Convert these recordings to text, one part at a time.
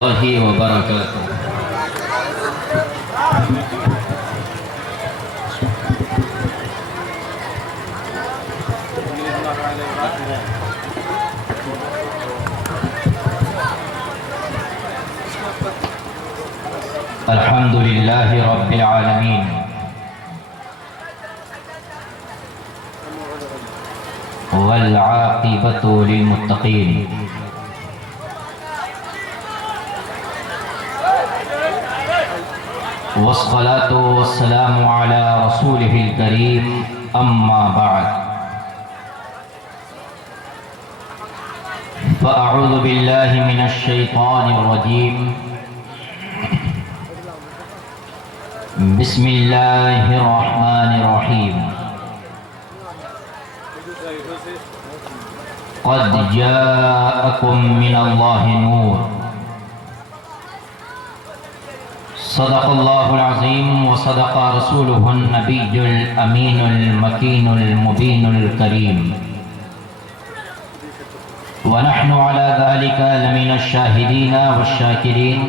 الله وبركاته. الحمد لله رب العالمين والعاقبة للمتقين والصلاة والسلام على رسوله الكريم أما بعد فأعوذ بالله من الشيطان الرجيم بسم الله الرحمن الرحيم قد جاءكم من الله نور صدق الله العظيم وصدق رسوله النبي الأمين المكين المبين الكريم ونحن على ذلك لمن الشاهدين والشاكرين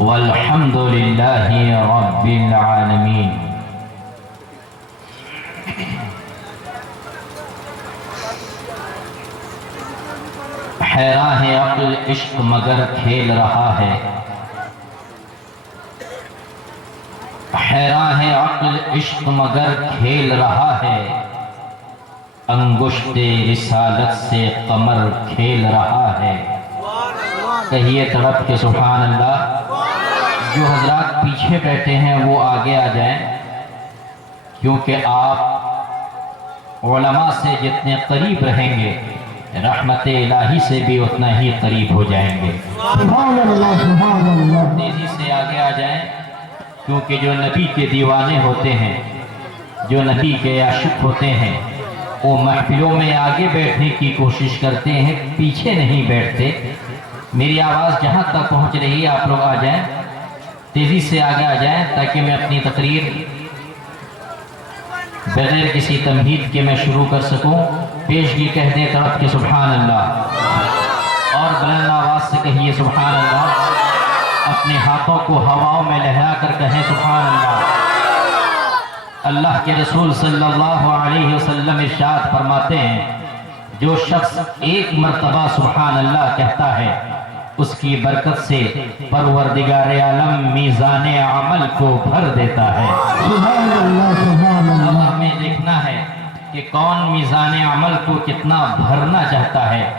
والحمد لله رب العالمين. حیراں ہے عقل عشق مگر کھیل رہا ہے، حیراں ہے عقل عشق مگر کھیل رہا ہے، انگشت رسالت سے قمر کھیل رہا ہے. کہیے تڑپ کے سبحان اللہ. جو حضرات پیچھے بیٹھے ہیں وہ آگے آ جائیں، کیونکہ آپ علماء سے جتنے قریب رہیں گے رحمت الہی سے بھی اتنا ہی قریب ہو جائیں گے. تیزی سے آگے آ جائیں، کیونکہ جو نبی کے دیوانے ہوتے ہیں، جو نبی کے عاشق ہوتے ہیں، وہ محفلوں میں آگے بیٹھنے کی کوشش کرتے ہیں، پیچھے نہیں بیٹھتے. میری آواز جہاں تک پہنچ رہی ہے آپ لوگ آ جائیں، تیزی سے آگے آ جائیں تاکہ میں اپنی تقریر بغیر کسی تمہید کے میں شروع کر سکوں. پیشگی کہہ دیں تڑپ کے سبحان اللہ، اور بلند آواز سے کہیے سبحان اللہ. اپنے ہاتھوں کو ہواؤں میں لہرا کر کہیں سبحان اللہ. اللہ کے رسول صلی اللہ علیہ وسلم ارشاد فرماتے ہیں، جو شخص ایک مرتبہ سبحان اللہ کہتا ہے اس کی برکت سے پروردگار عالم میزان عمل کو بھر دیتا ہے. سبحان اللہ سبحان اللہ. اب ہمیں دیکھنا ہے کہ کون میزان عمل کو کتنا بھرنا چاہتا ہے.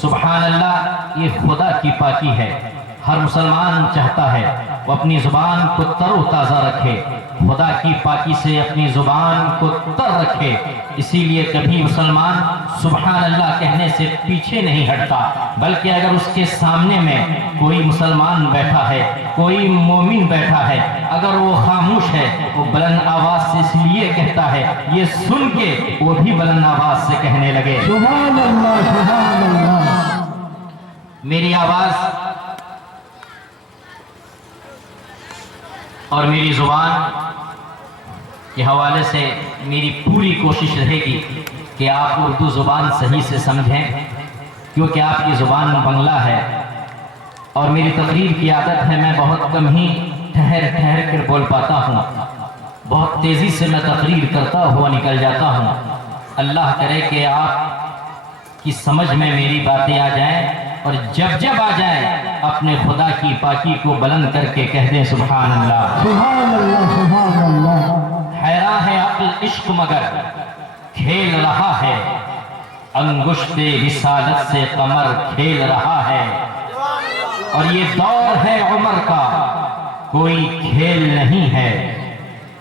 سبحان اللہ یہ خدا کی پاکی ہے. ہر مسلمان چاہتا ہے وہ اپنی زبان کو تر و تازہ رکھے، خدا کی پاکی سے اپنی زبان کو تر رکھے. اسی لیے کبھی مسلمان سبحان اللہ کہنے سے پیچھے نہیں ہٹتا، بلکہ اگر اس کے سامنے میں کوئی مسلمان بیٹھا ہے، کوئی مومن بیٹھا ہے، اگر وہ خاموش ہے وہ بلند آواز سے اس لیے کہتا ہے یہ سن کے وہ بھی بلند آواز سے کہنے لگے سبحان اللہ سبحان اللہ. میری آواز اور میری زبان کے حوالے سے میری پوری کوشش رہے گی کہ آپ اردو زبان صحیح سے سمجھیں، کیونکہ آپ کی زبان بنگلہ ہے اور میری تقریر کی عادت ہے میں بہت کم ہی ٹھہر کر بول پاتا ہوں. بہت تیزی سے میں تقریر کرتا ہوا نکل جاتا ہوں. اللہ کرے کہ آپ کی سمجھ میں میری باتیں آ جائیں، اور جب آ جائیں اپنے خدا کی پاکی کو بلند کر کے کہہ دیں سبحان اللہ. سبحان اللہ سبحان اللہ. حیراں ہے عقل عشق مگر کھیل رہا ہے، انگشت رسالت سے قمر کھیل رہا ہے. اور یہ دور ہے عمر کا کوئی کھیل نہیں ہے،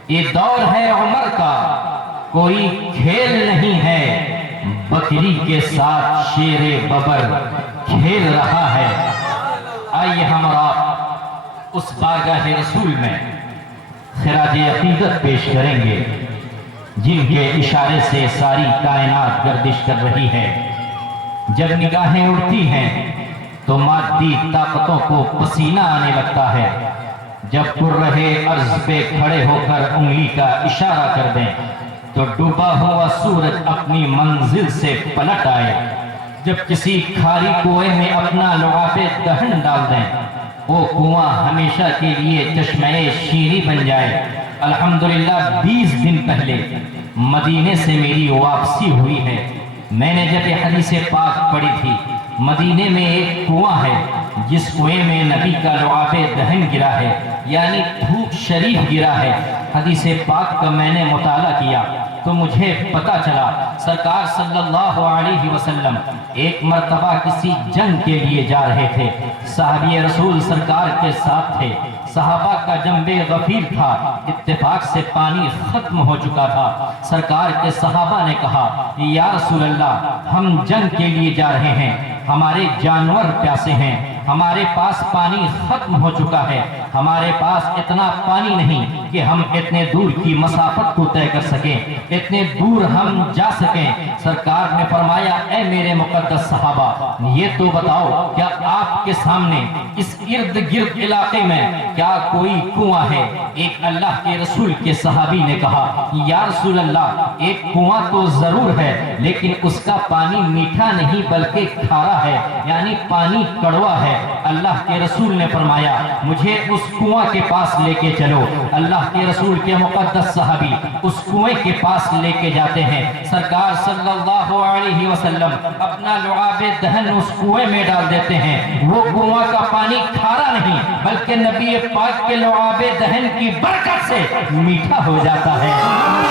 یہ دور ہے عمر کا کوئی کھیل نہیں ہے. بکری کے ساتھ شیر ببر کھیل رہا ہے. آئیے ہم اور آپ اس بارگاہ رسول میں خراج عقیدت پیش کریں گے جن کے اشارے سے ساری کائنات گردش کر رہی ہے. جب نگاہیں اڑتی ہیں تو مادی طاقتوں کو پسینہ آنے لگتا ہے. جب پر رہے عرض پہ کھڑے ہو کر انگلی کا اشارہ کر دیں تو ڈوبا ہوا سورج اپنی منزل سے پلٹ آئے. جب کسی کھاری کنویں میں اپنا لعاب دہن ڈال دیں وہ کنواں ہمیشہ کے لیے چشمہ شیریں بن جائے۔ الحمدللہ 20 دن پہلے مدینے سے میری واپسی ہوئی ہے۔ میں نے جب یہ حدیث پاک پڑھی تھی، مدینے میں ایک کنواں ہے جس کنویں میں نبی کا لعاب دہن گرا ہے، یعنی تھوک شریف گرا ہے۔ حدیث پاک کا میں نے مطالعہ کیا تو مجھے پتہ چلا سرکار صلی اللہ علیہ وسلم ایک مرتبہ کسی جنگ کے لیے جا رہے تھے، صحابی رسول سرکار کے ساتھ تھے، صحابہ کا جنب غفیر تھا، اتفاق سے پانی ختم ہو چکا تھا۔ سرکار کے صحابہ نے کہا یا رسول اللہ ہم جنگ کے لیے جا رہے ہیں، ہمارے جانور پیاسے ہیں، ہمارے پاس پانی ختم ہو چکا ہے، ہمارے پاس اتنا پانی نہیں کہ ہم اتنے دور کی مسافت کو طے کر سکیں، اتنے دور ہم جا سکیں۔ سرکار نے فرمایا اے میرے مقدس صحابہ یہ تو بتاؤ کیا آپ کے سامنے اس ارد گرد علاقے میں کیا کوئی کنواں ہے؟ ایک اللہ کے رسول کے صحابی نے کہا یا رسول اللہ ایک کنواں تو ضرور ہے لیکن اس کا پانی میٹھا نہیں بلکہ کھارا ہے، یعنی پانی کڑوا ہے۔ اللہ کے رسول نے فرمایا مجھے اس کنواں کے پاس لے کے چلو۔ اللہ کے رسول کے مقدس صحابی اس کنویں کے پاس لے کے جاتے ہیں۔ سرکار صلی اللہ علیہ وسلم اپنا لعاب دہن اس کنویں میں ڈال دیتے ہیں۔ وہ کنواں کا پانی کھارا نہیں بلکہ نبی پاک کے لعاب دہن کی برکت سے میٹھا ہو جاتا ہے،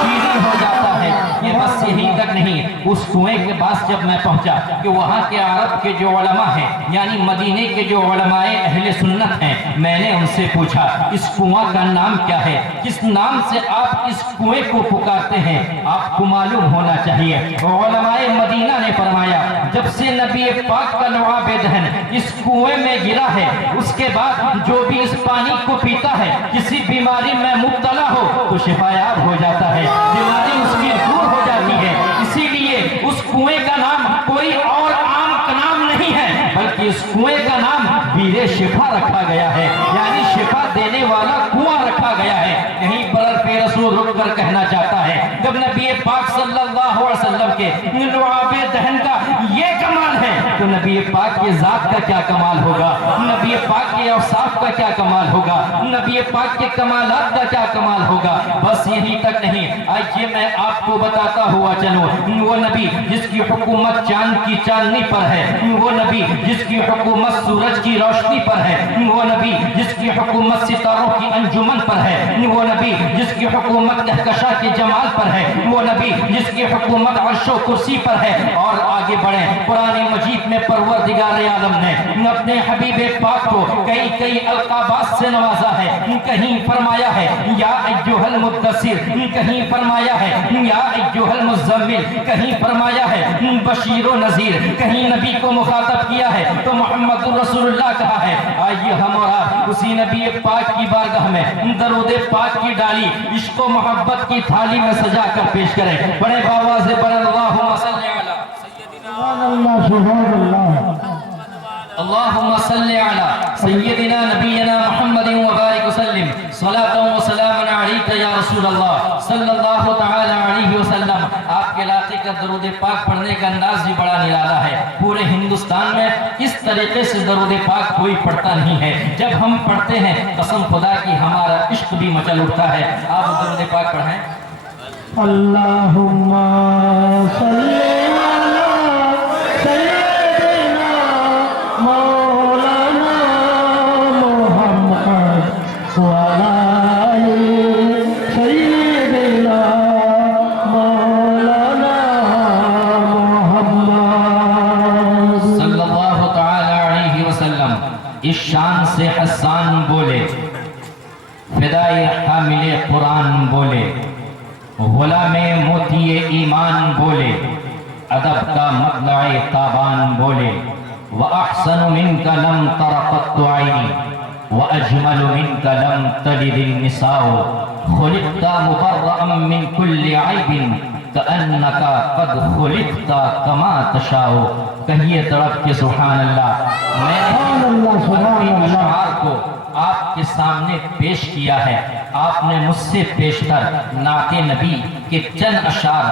شیریں ہو جاتا ہے۔ یہ بس یہی تک نہیں، اس کنویں کے پاس جب میں پہنچا کہ وہاں کے عرب کے جو علماء ہیں یعنی مدینے کے جو علماء اہل سنت ہیں، میں نے ان سے پوچھا اس کنواں کا نام کیا ہے، کس نام سے آپ اس کنویں کو پکارتے ہیں، آپ کو معلوم ہونا چاہیے۔ علماء مدینہ نے فرمایا جب سے نبی پاک کا لعاب دہن اس کنویں میں گرا ہے اس کے بعد جو بھی اس پانی کو پیتا ہے کسی بیماری میں مبتلا ہو تو شفا یاب ہو جاتا ہے، بیماری اس کی دور ہو جاتی ہے۔ اسی لیے اس کنویں کا نام کوئی اور عام کا نام نہیں ہے بلکہ اس کنویں کا نام بیر شفا رکھا گیا ہے، یعنی شفا دینے والا کنواں رکھا گیا ہے۔ یہیں پر پہ رسول رک کر کہنا چاہتا ہے جب نبی پاک صلی اللہ علیہ وسلم کے لعاب دہن کا یہ کمال ہے تو نبی پاک کے ذات کا کیا کمال ہوگا، نبی پاک کے اوصاف کا کیا کمال ہوگا، نبی پاک کے کمالات کا کیا کمال ہوگا۔ بس یہی تک نہیں، آئیے میں آپ کو بتاتا ہوا چلوں وہ نبی جس کی حکومت چاند کی چاندنی پر ہے، وہ نبی جس کی حکومت سورج کی روشنی پر ہے، وہ نبی جس کی حکومت ستاروں کی انجمن پر ہے، وہ نبی جس کی حکومت کہکشاں کے جمال پر ہے، وہ نبی جس کی حکومت عرش و کرسی پر ہے۔ اور آگے بڑھیں، قرآن مجید میں پروردگار عالم نے اپنے حبیب پاک کو کئی کئی القابات سے نوازا ہے۔ کہیں فرمایا ہے یا ایھا المدثر، کہیں فرمایا ہے یا ایھا المزمل، کہیں فرمایا ہے بشیر و نذیر، کہیں نبی کو مخاطب کیا ہے تو محمد رسول اللہ کہا ہے۔ آئیے ہم اور آپ اسی نبی پاک کی بارگاہ میں درود پاک کی ڈالی عشق و محبت کی تھالی میں سجا کر پیش کریں۔ بڑے باواز بڑے اللہم صلی علی سبحان اللہ سبحان اللہ اللہم صلی علی سیدنا نبینا محمد وبارک وسلم صلاۃ و سلام علیک یا رسول اللہ صلی اللہ تعالی علیہ وسلم۔ آپ کے علاقے کا درود پاک پڑھنے کا انداز بھی بڑا نرالا ہے، پورے ہندوستان میں اس طریقے سے درود پاک کوئی پڑھتا نہیں ہے۔ جب ہم پڑھتے ہیں قسم خدا کی ہمارا عشق بھی مچل اٹھتا ہے۔ آپ درود پاک پڑھیں۔ اللہم صلی علی سیدنا مولانا محمد وعلی سیدنا مولانا محمد صلی اللہ تعالی علیہ وسلم۔ اس شان سے حسان بولے، فدائے حامل قرآن بولے، غلام موتی ایمان بولے، ادب کا مطلع تابان بولے، وَأَحْسَنُ مِنْكَ لَمْ تَرَ قَطُّ عَيْنِي وَأَجْمَلُ مِنْكَ لَمْ تَلِدِ النِّسَاءُ خُلِقْتَ مُبَرَّأً مِنْ كُلِّ عَيْبٍ كَأَنَّكَ قَدْ خُلِقْتَ كَمَا تَشَاءُ۔ کہیے تڑپ کے سبحان اللہ۔ میں نے اپنے اشعار کو آپ کے سامنے پیش کیا ہے، آپ نے مجھ سے پیشتر نعت نبی کے چند اشعار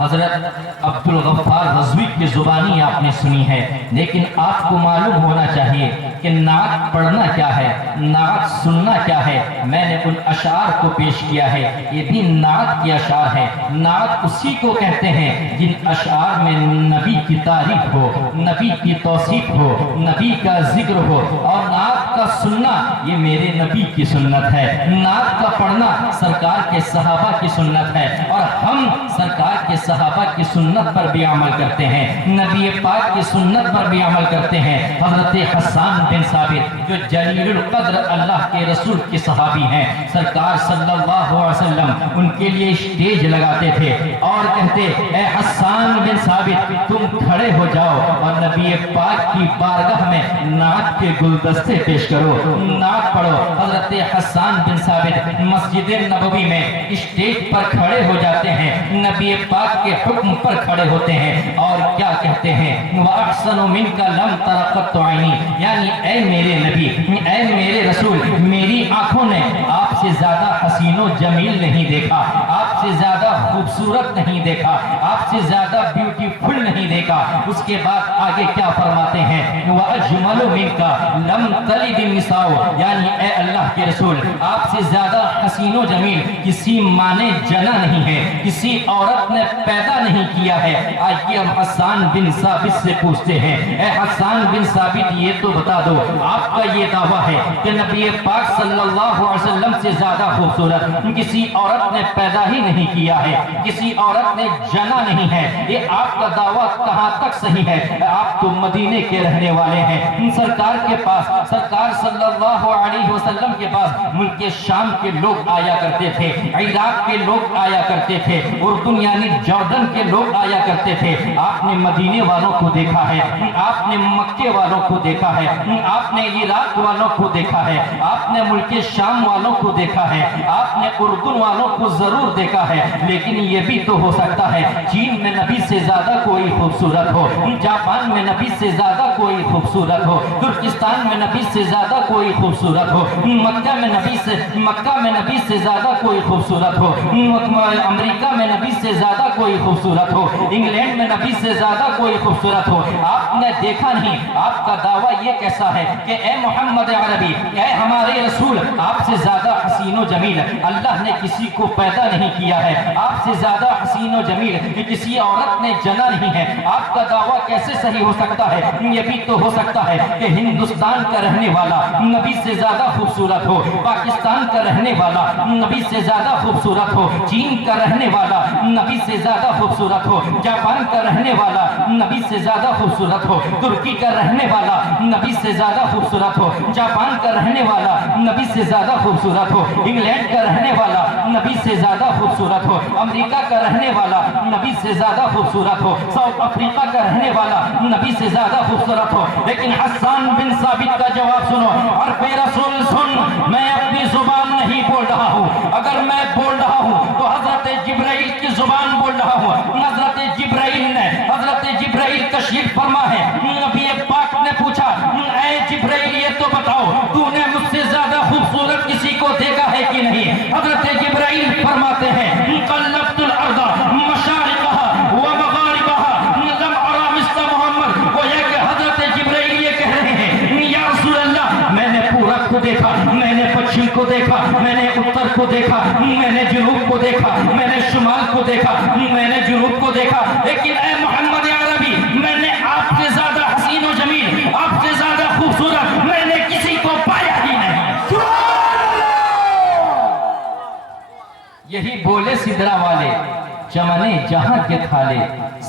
حضرت عبدالغفار رضوی کی زبانی آپ نے سنی ہے، لیکن آپ کو معلوم ہونا چاہیے کہ نعت پڑھنا کیا ہے، نعت سننا کیا ہے۔ میں نے ان اشعار کو پیش کیا ہے، یہ بھی نعت کے اشعار ہیں۔ نعت اسی کو کہتے ہیں جن اشعار میں نبی کی تعریف ہو، نبی کی توصیف ہو، نبی کا ذکر ہو۔ اور نعت کا سننا یہ میرے نبی کی سنت ہے، نعت کا پڑھنا سرکار کے صحابہ کی سنت ہے، اور ہم سرکار کے صحابہ کی سنت پر بھی عمل کرتے ہیں، نبی پاک کی سنت پر بھی عمل کرتے ہیں۔ حضرت حسان بن ثابت جو جلیل القدر اللہ کے رسول کے صحابی ہیں، سرکار صلی اللہ علیہ وسلم ان کے لیے اسٹیج لگاتے تھے اور کہتے اے حسان بن ثابت تم کھڑے ہو جاؤ اور نبی پاک کی بارگاہ میں نعت کے گلدستے پیش کرو، نعت پڑھو۔ حضرت حسان بن ثابت مسجد نبوی میں اسٹیج پر کھڑے ہو جاتے ہیں، نبی پاک کے حکم پر کھڑے ہوتے ہیں اور کیا کہتے ہیں وَأَحْسَنُ مِنْكَ لَمْ تَرَ قَطُّ عَيْنِي، یعنی اے میرے نبی، اے میرے رسول، میری آنکھوں نے آپ سے زیادہ حسین و جمیل نہیں دیکھا، آپ سے زیادہ خوبصورت نہیں دیکھا، آپ سے زیادہ بیوٹیفل نہیں دیکھا۔ اس کے بعد آگے کیا فرماتے ہیں وَأَجْمَلُ مِنْكَ لَمْ تَلِدِ النِّسَاءُ، یعنی اے اللہ کے رسول آپ سے زیادہ حسین و جمیل کسی ماں نے جنا نہیں ہے، کسی عورت نے پیدا نہیں کیا ہے۔ آئیے ہم حسان بن ثابت سے پوچھتے ہیں اے حسان بن ثابت یہ تو بتا دو آپ کا یہ دعویٰ ہے کہ نبی پاک صلی اللہ علیہ وسلم سے زیادہ خوبصورت کسی عورت نے پیدا ہی نہیں کیا ہے، کسی عورت نے جنا نہیں ہے، یہ آپ کا دعویٰ کہاں تک صحیح ہے؟ آپ تو مدینے کے رہنے والے ہیں، سرکار کے پاس، سرکار صلی اللہ علیہ وسلم کے پاس ملک شام کے لوگ آیا کرتے تھے، عراق کے لوگ آیا کرتے تھے، اردن یعنی جارڈن کے لوگ آیا کرتے تھے۔ آپ نے مدینے والوں کو دیکھا ہے، آپ نے مکے والوں کو دیکھا ہے، آپ نے عراق والوں کو دیکھا ہے، آپ نے ملک شام والوں کو دیکھا ہے، آپ نے اردن والوں کو ضرور دیکھا ہے، لیکن یہ بھی تو ہو سکتا ہے چین میں نبی سے زیادہ کوئی خوبصورت ہو، جاپان میں نبی سے زیادہ کوئی خوبصورت ہو، ترکستان میں نبی سے زیادہ کوئی خوبصورت ہو، مکہ میں نبی سے زیادہ کوئی خوبصورت ہو، امریکہ میں نبی سے زیادہ کوئی خوبصورت ہو، انگلینڈ میں نبی سے زیادہ کوئی خوبصورت ہو۔ آپ نے دیکھا نہیں، آپ کا دعویٰ یہ کیسا ہے کہ اے محمد عربی، اے ہمارے رسول آپ سے زیادہ حسین و جمیل اللہ نے کسی کو پیدا نہیں کیا ہے، آپ سے زیادہ حسین و جمیل کسی عورت نے جنا نہیں ہے۔ آپ کا دعویٰ کیسے صحیح ہو سکتا ہے؟ یہ بھی تو ہو سکتا ہے کہ ہندوستان کا رہنے والا نبی سے زیادہ خوبصورت ہو، پاکستان کا رہنے والا نبی سے زیادہ خوبصورت ہو، چین کا رہنے والا نبی سے زیادہ خوبصورت ہو، جاپان کا رہنے والا نبی سے زیادہ خوبصورت ہو، ترکی کا رہنے والا نبی سے زیادہ خوبصورت ہو، جاپان کا رہنے والا نبی سے زیادہ خوبصورت ہو، انگلینڈ کا رہنے والا نبی سے زیادہ خوبصورت ہو، امریکہ کا رہنے والا نبی سے زیادہ خوبصورت ہو، ساؤتھ افریقہ کا رہنے والا نبی سے زیادہ خوبصورت ہو۔ لیکن حسان بن ثابت کا جواب سنو، حرف رسول سن، میں اپنی زبان نہیں بول رہا ہوں، اگر میں بول رہا ہوں تو حضرت جبرائیل کی زبان بول رہا ہوں۔ حضرت جبرائیل تشریف فرما ہے، نبی پاک نے پوچھا اے جبرائیل یہ تو بتاؤ تو نے مجھ سے زیادہ خوبصورت کسی کو دیکھا ہے کہ نہیں؟ حضرت جبرائیل فرماتے ہیں قلبت الارض مشارقها ومغاربها لم ارى مثل محمد۔ وہ یہ کہ حضرت جبرائیل یہ کہہ رہے ہیں یا رسول اللہ میں نے پورب کو دیکھا، میں نے پچھم کو دیکھا، میں نے اتر کو دیکھا، میں نے جنوب کو دیکھا، میں نے شمال کو دیکھا، میں نے جنوب کو دیکھا، لیکن اے محمد عربی میں نے آپ سے زیادہ حسین و جمیل، آپ سے زیادہ خوبصورت میں نے کسی کو پایا ہی نہیں۔ یہی بولے سدرا والے چمنے جہاں کے تھالے،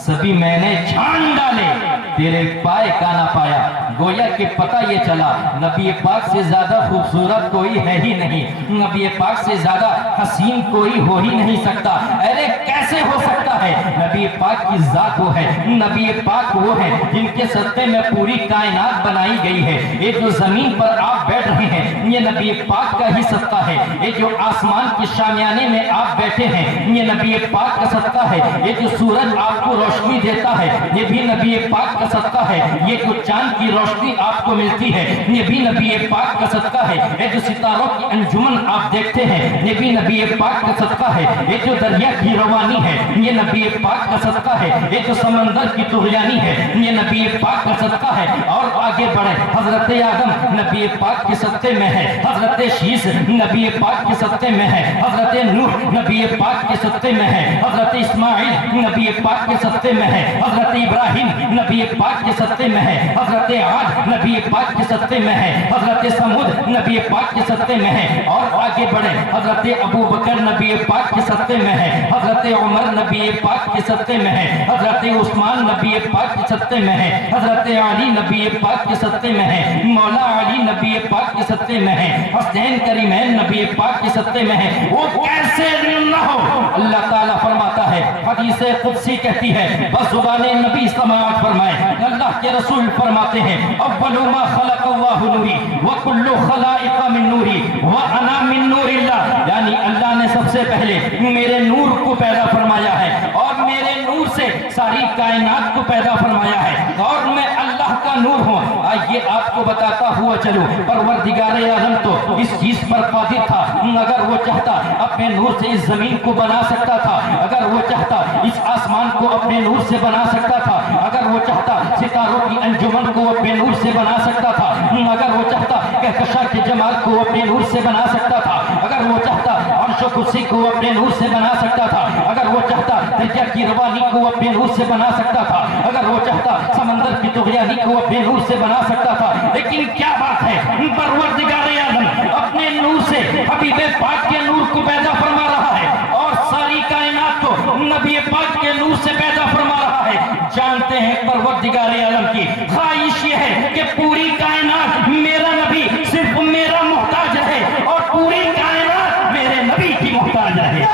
سبھی میں نے چھان ڈالے تیرے پائے کا نہ پایا۔ گویا کہ پتہ یہ چلا نبی پاک سے زیادہ خوبصورت کوئی ہے ہی نہیں، نبی پاک سے زیادہ حسین کوئی ہو ہی نہیں سکتا۔ ارے کیسے ہو سکتا ہے؟ نبی پاک کی ذات وہ ہے، نبی پاک وہ ہے جن کے صدقے میں پوری کائنات بنائی گئی ہے۔ یہ جو زمین پر آپ بیٹھ رہے ہیں یہ نبی پاک کا ہی صدقہ ہے، یہ جو آسمان کے شامیانے میں آپ بیٹھے ہیں یہ نبی پاک کا صدقہ ہے، یہ جو سورج آپ کو روشنی دیتا ہے یہ بھی نبی پاک کا کا صدقہ ہے یہ جو چاند کی روشنی آپ کو ملتی ہے، یہ بھی نبی پاک کا صدقہ ہے۔ یہ جو ستاروں کی انجمن آپ دیکھتے ہیں، یہ بھی نبی پاک کا صدقہ ہے۔ یہ جو دریا کی روانی ہے، یہ نبی پاک کا صدقہ ہے۔ یہ جو سمندر کی طغیانی ہے، یہ نبی پاک کا صدقہ ہے۔ اور آگے بڑھے، حضرت آدم نبی پاک کے صدقے میں ہے، حضرت شیس نبی پاک کے صدقے میں ہے، حضرت نوح نبی پاک کے صدقے میں ہے، حضرت اسماعیل نبی پاک کے صدقے میں ہے، حضرت ابراہیم نبی پاک کے صدقے میں ہے، حضرت عاد نبی پاک کے صدقے میں ہے، حضرت سمود نبی پاک کے صدقے میں ہے۔ اور آگے بڑھے، حضرت ابو بکر نبی پاک کے صدقے میں ہے، حضرت عمر نبی پاک کے صدقے میں ہے، حضرت عثمان نبی پاک کے صدقے میں ہے، حضرت علی نبی پاک کے صدقے میں ہے، مولا علی نبی پاک کے صدقے میں ہے، حسین کریمین نبی پاک کے صدقے میں ہے۔ وہ کیسے نہ ہو؟ اللہ تعالیٰ فرماتا ہے، حدیث قدسی کہتی ہے، بس زبان نبی سماعت فرمائے، اللہ کے رسول فرماتے ہیں، اول ما خلق اللہ نوری وکل خلائق من نوری وانا من نور اللہ، یعنی اللہ نے سب سے پہلے میرے نور کو پیدا فرمایا ہے اور میرے نور سے ساری کائنات کو پیدا فرمایا ہے اور میں اللہ کا نور ہوں۔ آئیے آپ کو بتاتا ہوا چلو، پروردگار عالم تو اس چیز پر قادر تھا، اگر وہ چاہتا اپنے نور سے اس زمین کو بنا سکتا تھا، اگر وہ چاہتا اس آسمان کو اپنے نور سے بنا سکتا تھا، اگر وہ چاہتا ستاروں کی انجمن کو اپنے نور سے بنا سکتا تھا، اگر وہ چاہتا کہکشاں کے جمال کو اپنے نور سے بنا سکتا تھا، اگر وہ چاہتا عرش و کرسی کو اپنے نور سے بنا سکتا تھا، اگر وہ چاہتا دریا کی روانی کو اپنے نور سے بنا سکتا تھا، اگر وہ چاہتا سمندر کی طغیانی کو اپنے نور سے بنا سکتا تھا، لیکن کیا بات ہے، پروردگار عالم اپنے نور سے حبیب پاک کے نور کو پیدا فرما رہا ہے اور ساری کائنات کو نبی پاک کے نور سے پیدا فرما رہا ہے۔ جانتے ہیں پروردگار عالم کی خواہش یہ ہے کہ پوری کائنات میرا نبی صرف میرا محتاج رہے اور پوری کائنات میرے نبی کی محتاج رہے۔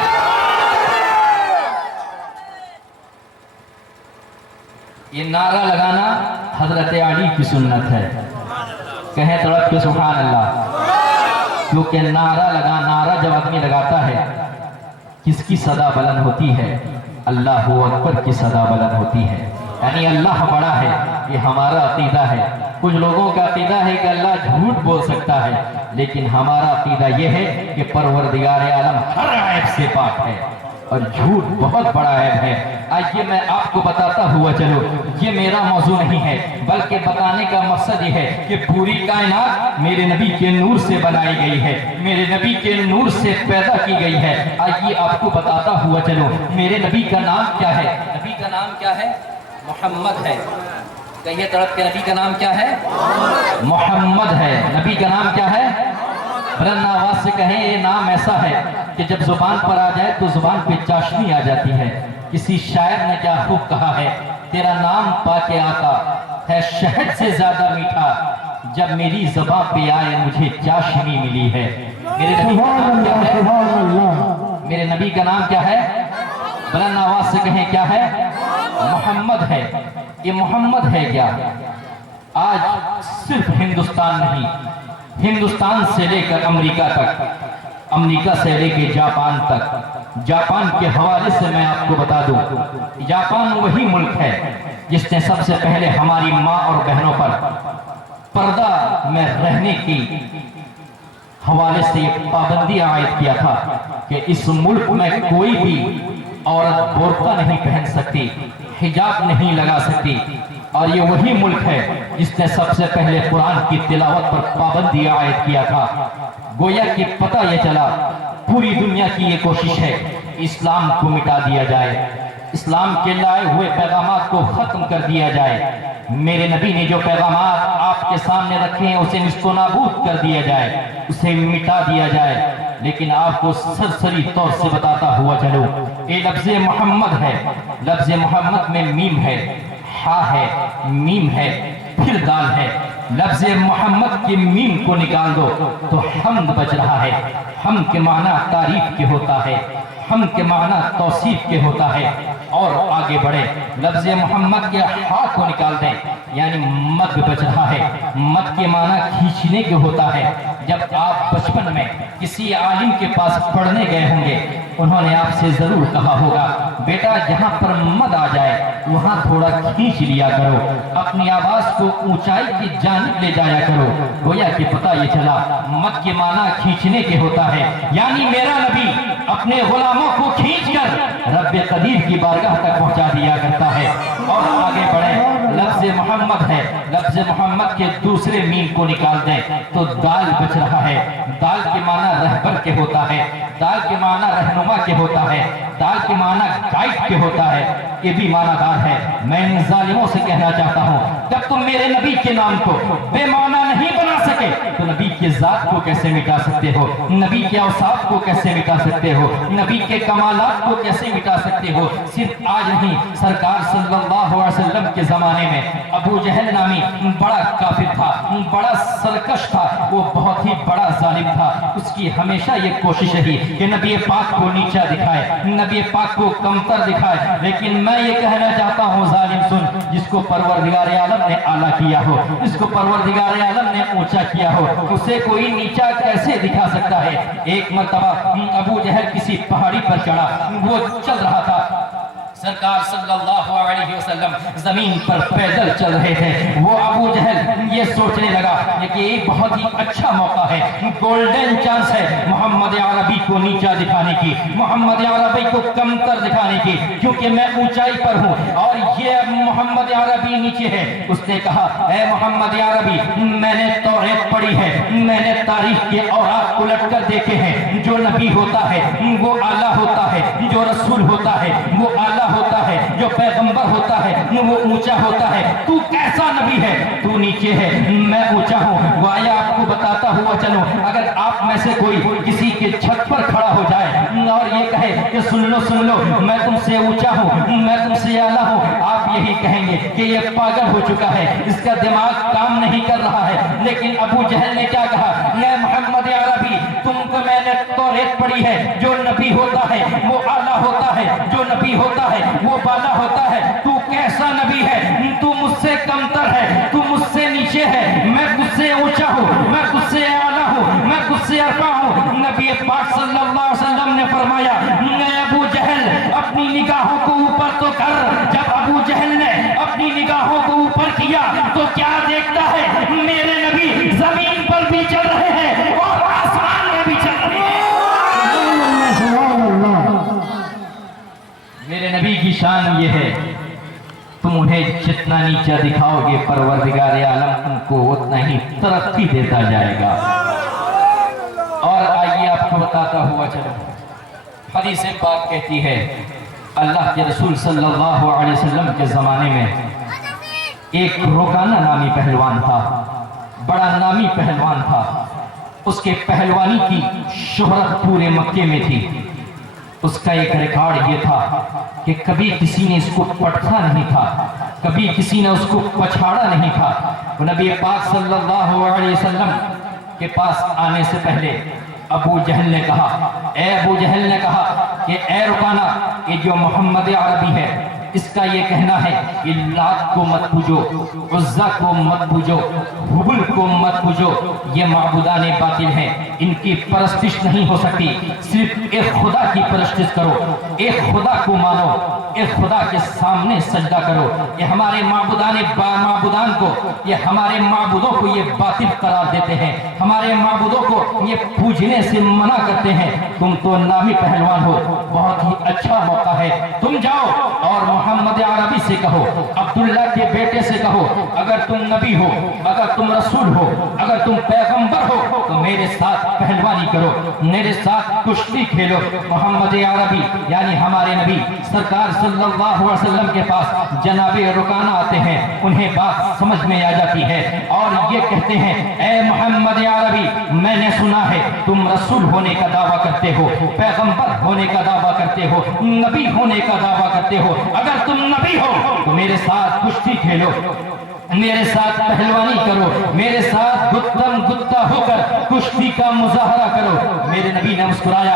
یہ نعرہ لگانا حضرت علی کی سنت ہے، کہیں تڑپ کے سبحان اللہ، کیونکہ نعرہ جب آدمی لگاتا ہے کس کی صدا بلند ہوتی ہے؟ اللہ اکبر کی صدا بلند ہوتی ہے، یعنی اللہ بڑا ہے، یہ ہمارا عقیدہ ہے۔ کچھ لوگوں کا عقیدہ ہے کہ اللہ جھوٹ بول سکتا ہے، لیکن ہمارا عقیدہ یہ ہے کہ پروردگار عالم ہر عیب سے پاک ہے اور جھوٹ بہت بڑا عیب ہے۔ آئیے میں آپ کو بتاتا ہوا چلو، یہ میرا موضوع نہیں ہے بلکہ بتانے کا مقصد یہ ہے کہ پوری کائنات میرے نبی کے نور سے بنائی گئی ہے، میرے نبی کے نور سے پیدا کی گئی ہے۔ آئیے آپ کو بتاتا ہوا چلو، میرے نبی کا نام کیا ہے؟ نبی کا نام کیا ہے؟ محمد ہے۔ کہیے تڑپ کے، نبی کا نام کیا ہے؟ محمد ہے۔ نبی کا نام کیا ہے؟ بلند آواز سے کہیں، یہ نام ایسا ہے کہ جب زبان پر آ جائے تو زبان پہ چاشنی آ جاتی ہے۔ کسی شاعر نے کیا خوب کہا ہے، تیرا نام پاک آقا ہے شہد سے زیادہ میٹھا، جب میری زبان پہ آئے مجھے چاشنی ملی ہے۔ میرے نبی کا نام کیا ہے؟ میرے نبی کا نام کیا ہے؟ بلند آواز سے کہیں، کیا ہے؟ محمد ہے۔ یہ محمد ہے کیا؟ آج صرف ہندوستان نہیں، ہندوستان سے لے کر امریکہ تک، امریکہ سے لے کے جاپان تک، جاپان کے حوالے سے میں آپ کو بتا دوں، جاپان وہی ملک ہے جس نے سب سے پہلے ہماری ماں اور بہنوں پر پردہ میں رہنے کی حوالے سے یہ پابندی عائد کیا تھا کہ اس ملک میں کوئی بھی عورت برقع نہیں پہن سکتی، حجاب نہیں لگا سکتی، اور یہ وہی ملک ہے جس نے سب سے پہلے قرآن کی تلاوت پر پابندی عائد کیا تھا۔ گویا کہ پتہ یہ چلا پوری دنیا کی یہ کوشش ہے اسلام کو مٹا دیا جائے، اسلام کے لائے ہوئے پیغامات کو ختم کر دیا جائے۔ میرے نبی نے جو پیغامات آپ کے سامنے رکھے ہیں اسے نست و نابود کر دیا جائے، اسے مٹا دیا جائے۔ لیکن آپ کو سرسری طور سے بتاتا ہوا چلو، یہ لفظ محمد ہے، لفظ محمد میں میم ہے، ہا ہے، میم ہے، پھر دال ہے۔ لفظ محمد کے میم کو نکال دو تو حمد بچ رہا ہے۔ حمد کے معنی تعریف کے ہوتا ہے، حمد کے معنی توصیف کے ہوتا ہے۔ اور آگے بڑھے، لفظ محمد کے ہا کو نکال دیں، یعنی مد بچ رہا ہے۔ مد کے معنی کھینچنے کے ہوتا ہے، جب آپ بچپن میں کسی عالم کے پاس پڑھنے گئے ہوں گے، انہوں نے آپ سے ضرور کہا ہوگا بیٹا جہاں پر مد آ جائے وہاں تھوڑا کھینچ لیا کرو، اپنی آواز کو اونچائی کی جانب لے جایا کرو۔ گویا کہ پتہ یہ چلا مد کے معنی کھینچنے کے ہوتا ہے، یعنی میرا نبی اپنے غلاموں کو کھینچ کر رب قدیر کی بارگاہ تک پہنچا دیا کرتا ہے۔ اور آگے بڑھیں، لفظ محمد ہے، لفظ محمد کے دوسرے میم کو نکال دیں تو دال بچ رہا ہے۔ دال کے معنی رہبر کے ہوتا ہے، دال کے معنی رہنما کے ہوتا ہے، دال کے معنی گائیڈ کے ہوتا ہے، یہ بھی معنی دار ہے۔ میں ان ظالموں سے کہنا چاہتا ہوں جب تم میرے نبی کے نام کو بے معنی نہیں بنا سکے تو نبی کی ذات کو کیسے مٹا سکتے ہو، نبی کے اوصاف کو کیسے مٹا سکتے ہو، نبی کے کمالات کو کیسے مٹا سکتے ہو؟ صرف آج نہیں، سرکار صلی اللہ علیہ وسلم کے زمانے میں ابو جہل نامی بڑا کافر تھا، بڑا سرکش تھا، وہ بہت ہی بڑا ظالم تھا۔ اس کی ہمیشہ یہ کوشش رہی کہ نبی پاک کو نیچا دکھائے، نبی پاک کو کمتر دکھائے، لیکن میں یہ کہنا چاہتا ہوں ظالم سن، جس کو پروردگار عالم نے اعلیٰ کیا ہو، جس کو پروردگار عالم نے اونچا کیا ہو، اسے کوئی نیچا کیسے دکھا سکتا ہے؟ ایک مرتبہ ابو جہل کسی پہاڑی پر چڑھا، وہ چل رہا تھا، سرکار صلی اللہ علیہ وسلم زمین پر پیدل چل رہے تھے۔ وہ ابو جہل یہ سوچنے لگا کہ یہ بہت ہی اچھا موقع ہے، گولڈن چانس ہے محمد عربی کو نیچا دکھانے کی، محمد عربی کو کمتر دکھانے کی، کیونکہ میں اونچائی پر ہوں اور یہ محمد عربی نیچے ہے۔ اس نے کہا اے محمد عربی، میں نے توریت پڑھی ہے، میں نے تاریخ کے اوراق الٹ کر دیکھے ہیں، جو نبی ہوتا ہے وہ اعلیٰ ہوتا ہے، جو رسول ہوتا ہے وہ اعلیٰ ہوتا ہے، جو پیغمبر ہوتا ہے وہ اونچا ہوتا ہے۔ تو کیسا نبی ہے؟ تو نیچے ہے، میں اونچا ہوں۔ وہ آیا آپ کو بتاتا ہوا چلو، اگر آپ میں سے کوئی کسی کے چھت پر کھڑا ہو جائے اور یہ کہے کہ سن لو میں تم سے اونچا ہوں، میں تم سے اعلیٰ ہوں، آپ یہی کہیں گے کہ یہ پاگل ہو چکا ہے، اس کا دماغ کام نہیں کر رہا ہے۔ لیکن ابو جہل نے کیا کہا؟ اے محمد عربی، تم کو میں نے توریت پڑھی ہے، جو نبی ہوتا ہے وہ اعلیٰ ہوتا ہے، جو نبی ہوتا ہے وہ بالا ہوتا ہے۔ تو کیسا نبی ہے؟ تو مجھ سے کمتر ہے، تو مجھ سے نیچے ہے، میں تجھ سے اونچا ہوں، میں تجھ سے اعلیٰ ہوں، میں تجھ سے ارفع ہوں۔ نبی پاک صلی اللہ علیہ وسلم نے فرمایا اے ابو جہل اپنی نگاہوں کو اوپر تو کر۔ جب ابو جہل نے اپنی نگاہوں کو اوپر کیا تو کیا دیکھتا ہے؟ میرے نبی زمین پر بھی چل رہے ہیں اور آسمان میں بھی چل رہے ہیں۔ میرے نبی کی شان یہ ہے، تم انہیں جتنا نیچا دکھاؤ گے پروردگار عالم ان کو اتنا ہی ترقی دیتا جائے گا۔ اور آئیے آپ کو بتاتا ہوا چلو، حدیث پاک کہتی ہے اللہ کے رسول صلی اللہ علیہ وسلم کے زمانے میں ایک روکانہ نامی پہلوان تھا، بڑا نامی پہلوان تھا۔ اس کے پہلوانی کی شہرت پورے مکے میں تھی۔ اس کا ایک ریکارڈ یہ تھا کہ کبھی کسی نے اس کو پٹکا نہیں تھا، کبھی کسی نے اس کو پچھاڑا نہیں تھا۔ نبی پاک صلی اللہ علیہ وسلم کے پاس آنے سے پہلے ابو جہل نے کہا، ابو جہل نے کہا کہ اے رکانا، یہ جو محمد عربی ہے اس کا یہ کہنا ہے کہ لات کو مت پوجو، عزا کو مت پوجو، حبل کو مت پوجو، یہ معبودان باطل ہیں، ان کی پرستش نہیں ہو سکتی، صرف ایک خدا کی پرستش کرو، ایک خدا کو مانو، ایک خدا کے سامنے سجدہ کرو۔ یہ ہمارے معبودان کو، یہ ہمارے معبودوں کو یہ باطل قرار دیتے ہیں، ہمارے معبودوں کو یہ پوجنے سے منع کرتے ہیں۔ تم تو نامی پہلوان ہو، بہت ہی اچھا موقع ہے، تم جاؤ اور محمد عربی سے کہو، عبداللہ کے بیٹے سے کہو، اگر تم نبی ہو، اگر تم رسول ہو، اگر تم پیغمبر ہو تو میرے ساتھ پہلوانی کرو، میرے ساتھ کشتی کھیلو۔ محمد عربی یعنی ہمارے نبی سرکار صلی اللہ علیہ وسلم کے پاس جناب رکانہ آتے ہیں، انہیں بات سمجھ میں آ جاتی ہے اور یہ کہتے ہیں اے محمد عربی، میں نے سنا ہے تم رسول ہونے کا دعویٰ کرتے ہو، پیغمبر ہونے کا دعویٰ کرتے ہو، نبی ہونے کا دعویٰ کرتے ہو، اگر تم نبی ہو تو میرے ساتھ کشتی کھیلو، میرے ساتھ پہلوانی کرو، میرے ساتھ گتم گتا ہو کر کشتی کا مظاہرہ کرو۔ میرے نبی نے مسکرایا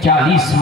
40